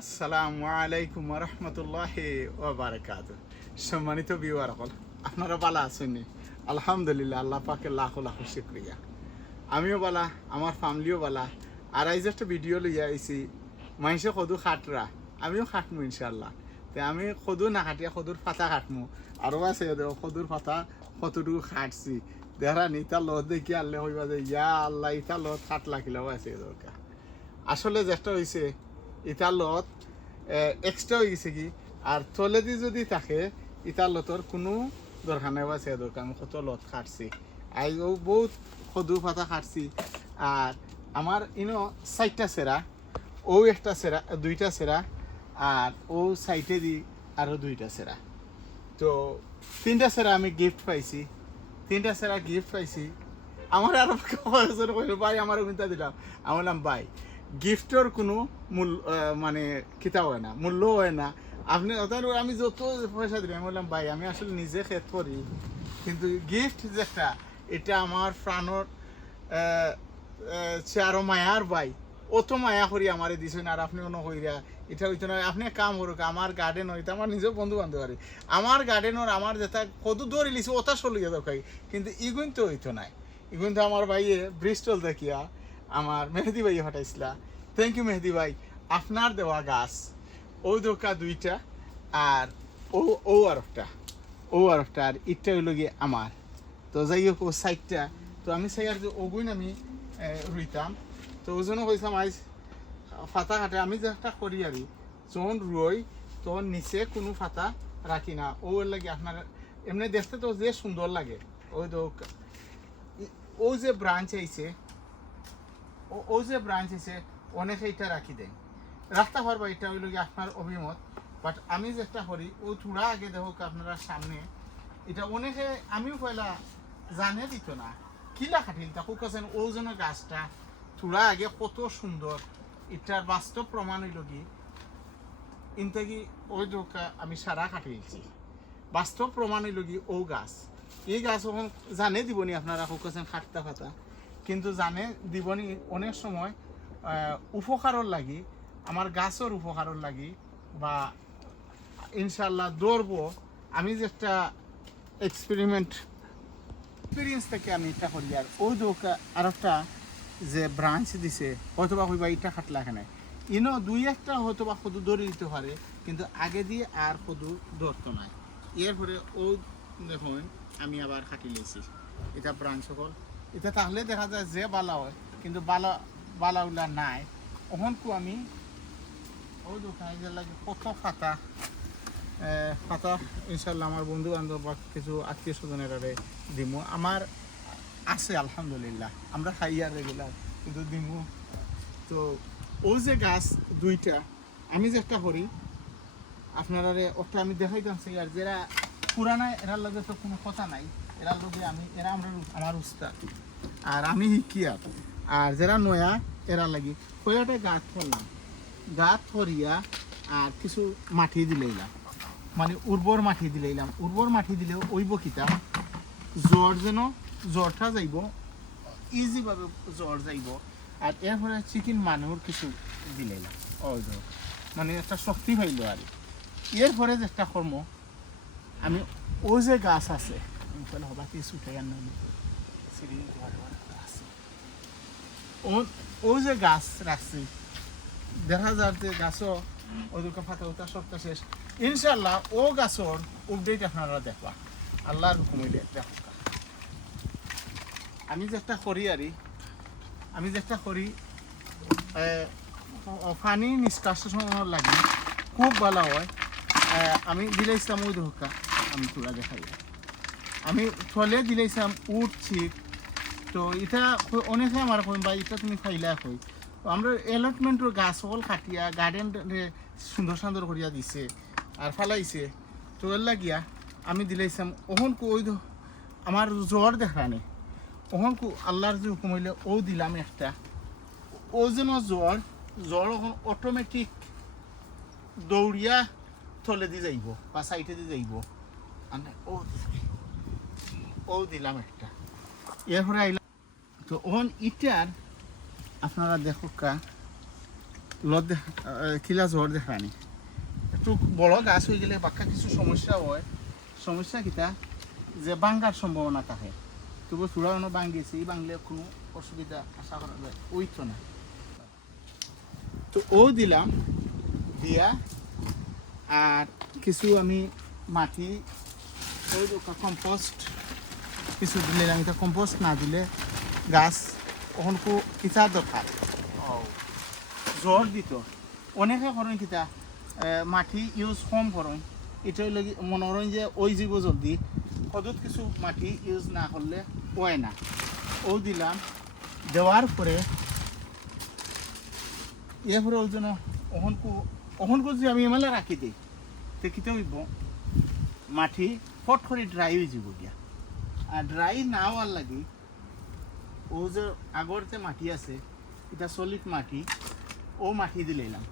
আসসালামু আলাইকুম রহমতুল্লাহি ওয়া বারাকাতুহু। সম্মানিত ভিউয়ার সকল, আপনারা ভালো আছেন? আলহামদুলিল্লাহ, আল্লাহ পাকের লাখো লাখো শুকরিয়া। আমিও বালা, আমার ফ্যামিলিও বালা। আর আজ একটা ভিডিও লইয়া আইছি, মানুষে সদু খাটরা, আমিও খাটমু ইনশাল্লাহ। তে আমি সদু না খাটিয়া সদুর পাতা খাটমু। আরও আছে সদুর পাতা কতটুকু খাটছি দেখা নি, তার লত দেখি আল্লাহ হইবা যে ইয়া আল্লাহ, ইতার লত খাট লাগিলেও আছে দরকার। আসলে যেটা হয়েছে ইতার লত এক্সট্রা হয়ে গেছে কি, আর তলেদি যদি থাকে ইতার লতর কোনো দরকার নাই বা সে দরকার। আমি কত লত খাটছি, আইও বহুত সদু পাতা খাটছি। আর আমার ইনো 4টা সেরা, ও একটা সেরা, 2টা সেরা, আর ও সাইটে দি আরও 2টা সেরা। তো 3টা সেরা আমি গিফট পাইছি, 3টা সেরা গিফট পাইছি। আমার আরো ভাই আমার কিনতে দিলাম। আমি বললাম ভাই, গিফটের কোনো মূল্য মানে কিতাব হয় না, মূল্য হয় না। আপনি আমি যত পয়সা দিলাম, আমি বললাম ভাই আমি আসলে নিজে খেত করি, কিন্তু গিফট যেটা এটা আমার প্রাণর সে আরো মায়ার ভাই, অত মায়া করি আমারে দিছেন। আর আপনি কোনো কইরা এটা হইতো না, আপনি কাম করুক। আমার গার্ডেন হইতো, আমার নিজের বন্ধু বান্ধব পারি, আমার গার্ডেনর আমার যেটা কত দৌড়ি লিছে ওটা চলিয়ে দরকার, কিন্তু ইগুন তো হইতো নাই। ইগুন তো আমার ভাইয়ে ব্রিস্টল দেখিয়া আমার মেহেদি ভাই হটাইছিলা। থ্যাংক ইউ মেহেদি ভাই। আপনার দেওয়া গাছ ও দোকা 2টা, আর ও ও আরফটা, আর ইটটা হইল গিয়ে আমার। তো যাই হোক ও 4টা, তো আমি চাই আর যে ওগুন আমি রুইতাম। তো ওই জন্য কইসাম আজ ফাতা কাটে আমি যেটা করি আর যখন রুই তখন নিচে কোনো ফাতা রাখি না। ওর লাগে আপনার এমনি দেখতে তো যে সুন্দর লাগে। ওই তো ও যে ব্রাঞ্চ আইছে, ও যে ব্রাঞ্চ আছে অনেকে এটা রাখি দেয়, রাখতে পারবো, এটা হইল গিয়ে আপনার অভিমত। বাট আমি যেটা করি ও থোড়া আগে দেখুক আপনারা সামনে, এটা অনেকে আমিও পয়লা জানে দিত না কিলা খাটিল তা কুকাছেন ও যেন গাছটা থোড়া আগে কত সুন্দর। এটার বাস্তব প্রমাণ হইল কি ইনতে ওই দোকা আমি সারা খাটিয়েছি, বাস্তব প্রমাণ হইল কি ও গাছ। এই গাছ ওখানে জানে দিবনি আপনারা কুকাছেন খাটতা ফাতা, কিন্তু জানে দিবনি অনেক সময় উপকারর লাগি, আমার গাছের উপকারর লাগি, বা ইনশাল্লাহ দৌড়বো। আমি যেটা এক্সপিরিয়েন্স থেকে আমি এটা করি। আর ওই দোকা আর একটা যে ব্রাঞ্চ দিছে হয়তো বা কইবা ইটা খাটলা এখানে ইনো 2-1টা হয়তো বা শুধু দৌড়ে দিতে পারে, কিন্তু আগে দিয়ে আর শুধু দৌড়তো নাই। এরপরে ও দেখুন আমি আবার খাটি লেছি এটা ব্রাঞ্চ সকল। এটা তাহলে দেখা যায় যে বালা হয়, কিন্তু বালাউলা নাই। ওখানকু আমি ওই দোকানে যে লাগে কত ফাতা ফাতা ইনশাল্লাহ আমার বন্ধু বান্ধব বা কিছু আত্মীয় স্বজনের দিমু আমার আছে আলহামদুলিল্লাহ, আমরা খাই আর রেগুলার, কিন্তু দিমু। তো ও যে গাছ 2টা আমি যে একটা করি আপনারা ওটা আমি দেখাই দিচ্ছি। আর যারা পুরানা এরার লগে তো কোনো কথা নাই, এরার লগে আমি এরা আমার উস্তাদ আর আমি শিকি। আর যারা নয়া এরা লাগি কয়টা গাছ করলাম, গাছ করিয়া আর কিছু মাটি দিলাইলাম, মানে উর্বর মাটি দিলাইলাম। উর্বর মাটি দিলেও ওই বকিতা জ্বর যেন জ্বরটা যাইব ইজিভাবে, জ্বর যাইব। আর এরপরে চিকেন মানুষ কিছু দিলাইলাম, ওই মানে একটা শক্তি পাইল। আর এরপরে যেটা কর্ম আমি ও যে গাছ আছে হবা কিছু উঠাই আন ও যে গাছ রাখছি, দেখা যায় যে গাছও ওইদিকে ফাঁকা উঠা সবটা শেষ। ইনশাল্লাহ ও গাছর আপডেট আপনারা দেখবা আল্লাহর হুকুমে দেখা। আমি যেটা করি আমি যেটা করি পানি নিষ্কাশনের লাগে খুব ভালো হয়। আমি দিলাইছিলাম ওই ধোকা, আমি তোলা দেখাই আমি থলে দিলাইছিলাম উঠছি। তো এটা অনেকে আমার কই বা এটা তুমি খাইলা কই, তো আমরা অ্যালটমেন্টের গাছ সকল কাটিয়া গার্ডেন সুন্দর সুন্দর করিয়া দিছে আর ফালাইছে। তো এর লাগিয়া আমি দিলাইছিলাম ওহনকু ওই আমার জ্বর দেখা নেই, ওহনকু আল্লাহর যে হুকুম হইলে ও দিলাম একটা। ও যেন জ্বর ওখান অটোমেটিক দৌড়িয়া থলে দিয়ে যাইব বা সাইডে দিয়ে যাইব। ও দিলাম একটা, এরপরে আইলাম। তো ওখান ইটার আপনারা দেখো কা লত কিলা জ্বর দেখানি একটু বড় গাছ হয়ে গেলে বাক্কা কিছু সমস্যা হয় সমস্যা কিটা যে ভাঙ্গার সম্ভাবনা থাকে তবু চূড়া অন্য ভাঙ্গিয়েছে এই বাংলে কোনো অসুবিধা আশা করা যায় ওই তো না তো ও দিলাম দিয়া আর কিছু আমি মাটি ওই কম্পোস্ট কিছু দিলে এটা কম্পোস্ট না দিলে গাছ ওখান ইটা দরকার জ্বর দিত অনেকে করেন কিতা মাটি ইউজ কম করেন এটাই লাগি মনে করেন যে ওই জীব জলদি কদত কিছু মাটি ইউজ না করলে হয় না ও দিলাম দেওয়ার পরে এরপরে ওই জন্য অহনকু যদি আমি এমএলএ রাখি দিই তো কিতে হইব মাটি ফট করে ড্রাই হয়ে যাব গিয়া আর ড্রাই না হওয়ার লাগি ও যে আগর যে মাটি আছে এটা সলিড মাটি ও মাটি দিলাম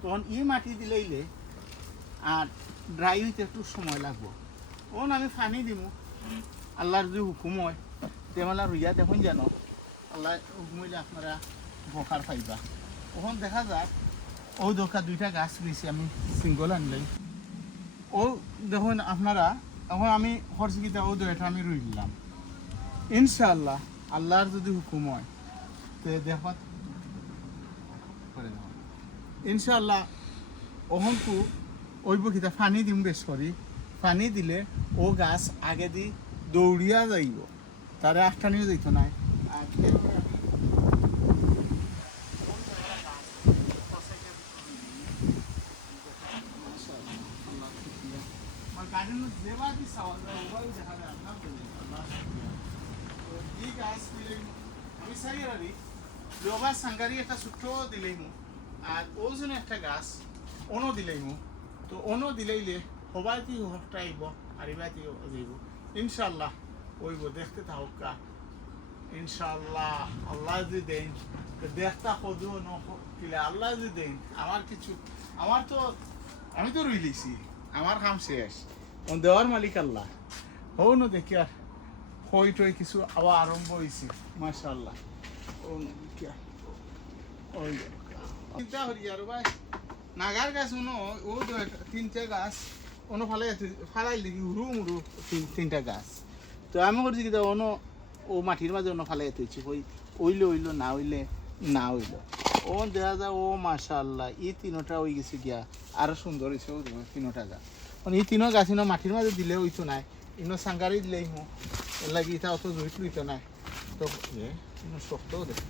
তখন ই মাটি দিলে আর ড্রাই হইতে একটু সময় লাগবো ওন আমি পানি দিব আল্লাহর যদি হুকুম হয় তেমালা রুইয়া দেখুন যেন আল্লাহ হুকুম হইলে আপনারা বকার পাইবা ওখান দেখা যাক ও দোকা দুইটা গাছ রয়েছে আমি সিঙ্গল আনলাই ও দেখুন আপনারা এখন আমি হরসিকিতা ও দুইটা আমি রুই দিলাম ইনশাআল্লাহ আল্লাহর যদি হুকুম হয় তো দেখত করে দেব ইনশাআল্লাহ ওহনকু ওইব কিতা পানি দিম বেশ করি পানি দিলে ও গাছ আগে দি দৌড়িয়া যাইব তারে আটটানিও যাইতো না আর আমি চাই আর লোবা সাঙ্গারি একটা ছোট্ট দিলেই আর ওজন একটা গাছ অনো দিলেইমু তো অনো দিলেইলে সবাইতেই হকটা আইব আর এবাইতেই যাইব ইনশাল্লাহ ওইব দেখতে থাকা ইনশাল্লাহ আল্লাহ যদি দেন দেখতা সদু নকিলে আল্লাহ যদি দেন আমার কিছু আমার তো আমি তো রুই লিছি আমার কাম শেষ দেওয়ার মালিক আল্লাহ হও না দেখি আর হই টই কিছু আবার আরম্ভ হয়েছি মাশাআল্লাহ ও কি ওই চিন্তা করি আর ভাই নাগার গাছ উনো ও তিনটা গাছ অন্য ফালাই দেখি উড়ু মুড়ু তিনটা গাছ তো আমি করছি কি অন্য ও মাটির মাঝে অন্য ফালাই তুইছি ওই ওইলে না হইলে না হইলো ও দেখা যায় ও মাশাআল্লাহ এই তিনোটা হয়ে গেছে গিয়া আরো সুন্দর হয়েছে ও তিনোটা গাছ মানে এই তিনো গাছ ইনো মাটির মাঝে দিলে হইতো নাই ইনো সাঙ্গারি দিলেই হো এর লাগি এটা অত জড়িত লইতো নাই তো শক্তও দেখি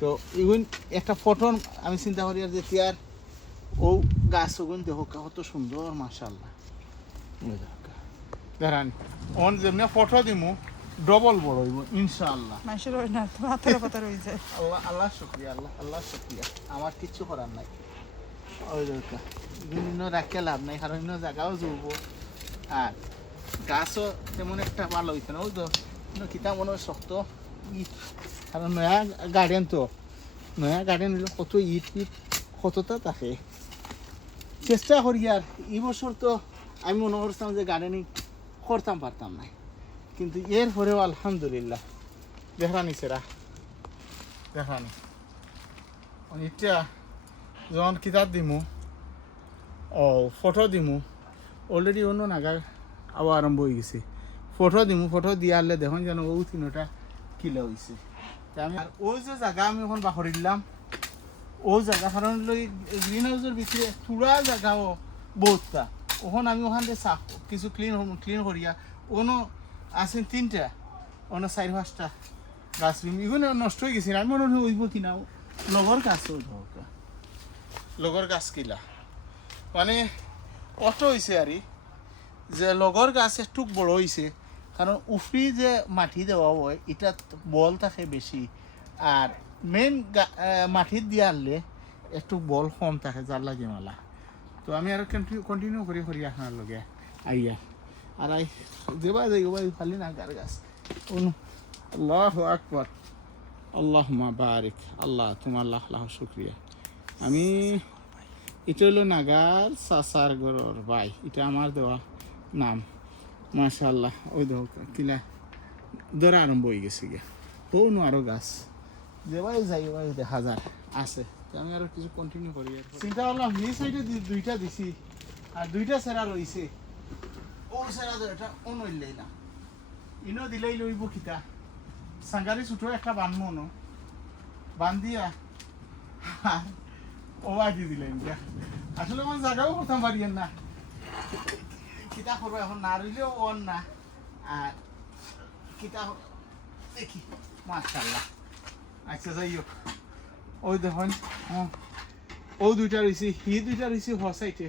তো ইগুন একটা ফটোন আমি চিন্তা করি আর যে তিয়ার ও গাছ ওগুন দেখো কত সুন্দর মাশাআল্লাহ দেখান অন যেমনি ফটো দিমু ডবল বড় হইব ইনশাআল্লাহ মাসের ওই না তো হাতের কথা রই যায় আল্লাহ শুকরিয়া আল্লাহ শুকরিয়া আমার কিচ্ছু করার নাই ওই দরকার বিভিন্ন রাখতে লাভ নাই কারণ অন্য জায়গাও জুড়ব আর গাছও তেমন একটা ভালো হইতো না ওই তো কিতা মনে হয় শক্ত ইট কারণ নয়া গার্ডেন তো নয়া গার্ডেন হইলে কত ইট কতটা থাকে চেষ্টা করি আর এই বছর তো আমি মনে করতাম যে গার্ডেনিং করতাম পারতাম না কিন্তু এর পরেও আলহামদুলিল্লাহ দেখানি সেরা দেখানি এটা যখন কিতাব দিমু ও ফটো দিমু অলরেডি অন্য নাগা আবার আরম্ভ হয়ে গেছে ফটো দিমু ফটো দিয়ে আনলে দেখুন যেন ও তিনোটা কিলো হয়েছে আমি আর ওই যে জায়গা আমি এখন বাহরি দিলাম ও জায়গা কারণ গ্রিন হাউসের ভিতরে পুরা জায়গাও বহুতটা ওখান আমি ওখান থেকে সাফ কিছু ক্লিন করিয়া ওনো আছে তিনটা অন্য 4-5টা গাছ এগুলো নষ্ট হয়ে গেছে আমি মনে হয় ওইব কিনা লগর গাছও ধরকা লগর গাছ কিলা মানে অত হয়েছে আর যে লগর গাছ একটু বড় হয়েছে কারণ উফরি যে মাটি দেওয়া হয় এটা বল থাকে বেশি আর মেন মাটির দিয়ে আনলে একটু বল কম থাকে যার লাগে মালা তো আমি আর কন্টিনিউ করি আপনার লগে আইয়া আর দেবা যাইবা ফালি না গার গাছ আল্লাহু আকবার আল্লাহুম্মা বারিক আল্লাহ তোমার লাখ লাখ শুকরিয়া আমি এটা হলো নাগার চাচার ঘরের ভাই এটা আমার দেওয়া নাম মাশাআল্লাহ ওই দেখো কিলা ধরা আরম্ভ হয়ে গেছে গিয়া কোনো আরো গাছ দেবাই যাই দেখা যায় আছে তো আমি আরো কিছু কন্টিনিউ করি আর চিন্তা করলাম এই সাইডে দুইটা দিছি আর দুইটা সেরা রইছে ও সেরা তো এটা অনইলেই না ইনো দিলেই লইব কিতা সাঙ্গারি ছোট একটা বানমো ন বান্দিয়া ও আদি দিলেন আসলে আমার জায়গাও করতাম পারিয়েন না কিতা করবো এখন না রইলেও ওর না আর কিতা দেখি মাশাআল্লাহ আচ্ছা যাই হোক ওই দেখুন ও দুইটা রয়েছে হি দুইটা রয়েছে হ সাইটে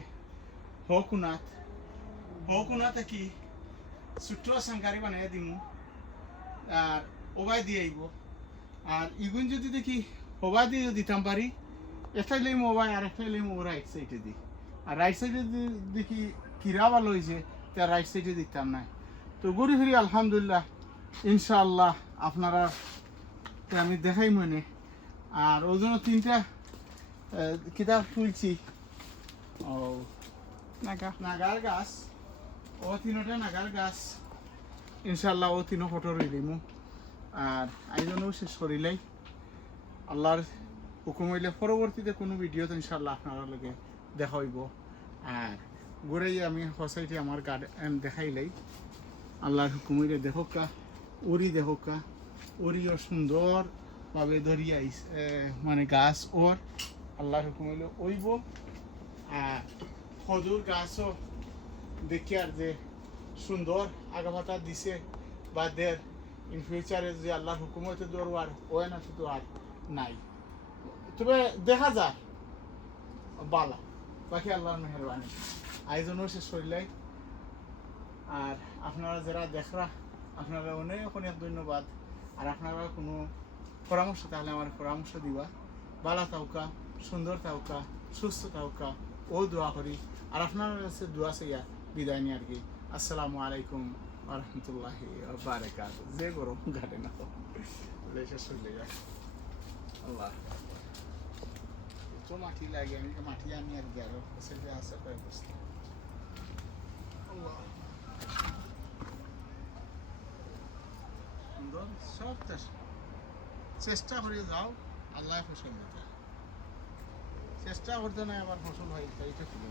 হকুনাতে কি ছোট্ট সাংকারি বানাই দিমু আর ওবাই দিয়ে আইব আর ইগুন যদি দেখি ওবাই দিয়ে দিতাম পারি একটাই লইম ওবাই আর একটাই লইম ও রাইট সাইডে দিই আর রাইট সাইডে দেখি কিরা ভালো হয়েছে তা রাইট সাইডে দিতাম না তো ঘুরি ফিরি আলহামদুলিল্লাহ ইনশাআল্লাহ আপনারা আমি দেখাই মনে আর ওই জন্য তিনটা কিতাব তুলছি ও নাগার গাছ ও তিনটা নাগার গাছ ইনশাআল্লাহ ও তিনও ফটো রইলিমু আর আইজনও শেষ করিলাই আল্লাহর হুকুম হইলে পরবর্তীতে কোনো ভিডিও তো ইনশাআল্লাহ আপনারা লগে দেখা হইব আর ঘুরেই আমি হসাইটি আমার গার্ডেন দেখাইলাই আল্লাহর হুকুম হইলে দেখোকা উড়ি দেখোকা উড়িও সুন্দরভাবে ধরিয়ে মানে গাছ ওর আল্লাহর হুকুম হইলে ওইব আর খজুর গাছও দেখি আর যে সুন্দর আগামাতা দিছে বা দের ইন ফিউচারে যে আল্লাহর হুকুম হইতে দরবার ওই না তো আর নাই তবে দেখা যায় বালা বাকি আল্লাহর মেহরবানি আয়োজনও শেষ করিলাই আর আপনারা যারা দেখরা আপনারা অনেক অনেক ধন্যবাদ আর আপনারা কোনো পরামর্শ তাহলে আমার পরামর্শ দিবা বালা তাওকা সুন্দর তাওকা সুস্থ তাওকা ও দোয়া করি আর আপনার কাছে দোয়া চাইয়া বিদায় নিয়ে আর কি আসসালামু আলাইকুম রহমতুল্লাহি বারাকাতুহু যে গরম ঘাটে না শেষ হইলে যায় আল্লাহ তো মাটি লাগে আমি মাটি আনি আর গেল সেটা আছে কয়েক বস্তা আল্লাহ সুন্দর সব চেষ্টা করে যাও আল্লাহ ফসল দিতে চেষ্টা করতে না আবার ফসল হয় এইটা খুলে